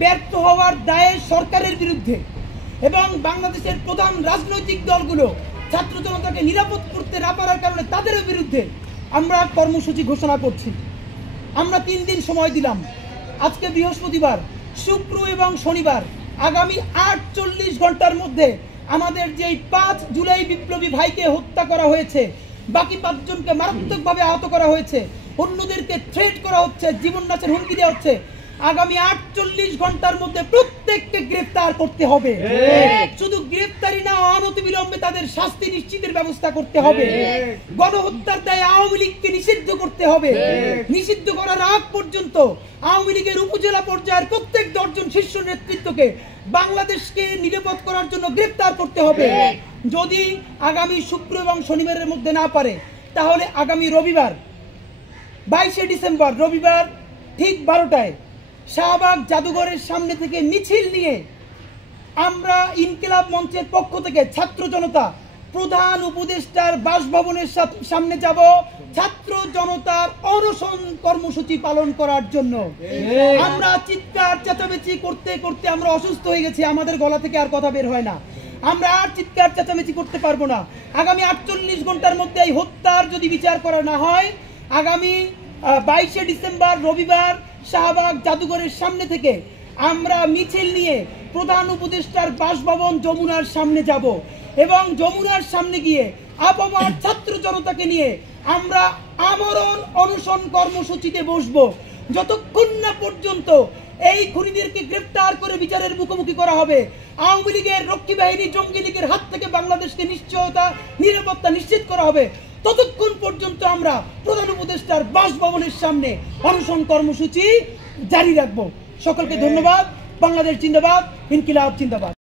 ব্যর্থ হওয়ার দায়ে সরকারের বিরুদ্ধে এবং বাংলাদেশের প্রধান রাজনৈতিক দলগুলো ছাত্র জনতাকে নিরাপদ করতে না পারার কারণে তাদের বিরুদ্ধে আমরা কর্মসূচি ঘোষণা করছি। আমরা 3 দিন সময় দিলাম। আজকে বৃহস্পতিবার, শুক্র এবং শনিবার, আগামী 48 ঘন্টার মধ্যে আমাদের যেই 5 জুলাই বিপ্লবী ভাইকে হত্যা করা হয়েছে, বাকি 5 জনকে মারাত্মকভাবে আহত করা হয়েছে, অন্যদেরকে থ্রেট করা হচ্ছে, জীবন নাশের হুমকি দেওয়া হচ্ছে, আগামী 48 ঘন্টার মধ্যে প্রত্যেককে গ্রেফতার করতে হবে। শুধু গ্রেফতারি না, অনতিবিলম্বে তাদের শাস্তি নিশ্চিতের ব্যবস্থা করতে হবে। গণহত্যার দায়ে আওয়ামী লীগকে নিষিদ্ধ করতে হবে। নিষিদ্ধ করার আগ পর্যন্ত আওয়ামী লীগের উপজেলা পর্যায়ের প্রত্যেক 10 জন শীর্ষ নেতৃত্বকে বাংলাদেশকে নিরাপদ করার জন্য গ্রেফতার করতে হবে। যদি আগামী শুক্র এবং শনিবারের মধ্যে না পারে, তাহলে আগামী রবিবার 22শে ডিসেম্বর রবিবার ঠিক 12টায় শাহবাগ জাদুঘরের সামনে থেকে মিছিল নিয়ে আমরা ইনকিলাব মঞ্চের পক্ষ থেকে ছাত্র জনতা প্রধান উপদেষ্টার বাসভবনের সামনে যাব ছাত্র জনতার অনশন কর্মসূচি পালন করার জন্য। আমরা চিৎকার চেঁচামেচি করতে করতে আমরা অসুস্থ হয়ে গেছি, আমাদের গলা থেকে আর কথা বের হয় না। আমরা আর চিৎকার চেঁচামেচি করতে পারবো না। আগামী 48 ঘন্টার মধ্যে এই হত্যার যদি বিচার করা না হয়, আগামী 22শে ডিসেম্বর রবিবার শাহবাগ জাদুঘরের সামনে থেকে আমরা মিছিল নিয়ে প্রধান উপদেষ্টার বাসভবন যমুনার সামনে যাব এবং যমুনার সামনে গিয়ে আপামর ছাত্র জনতাকে নিয়ে আমরা আমরণ অনশন কর্মসূচিতে বসবো, যতক্ষণ না পর্যন্ত এই খুনিদেরকে গ্রেফতার করে বিচারের মুখোমুখি করা হবে। আওয়ামী লীগের রক্ষী বাহিনী, জঙ্গি লীগের হাত থেকে বাংলাদেশকে নিরাপত্তা নিশ্চিত করা হবে। ততক্ষণ পর্যন্ত আমরা প্রধান উপদেষ্টার বাসভবনের সামনে অনশন কর্মসূচি জারি রাখবো। সকলকে ধন্যবাদ। বাংলাদেশ জিন্দাবাদ, ইনকিলাব জিন্দাবাদ।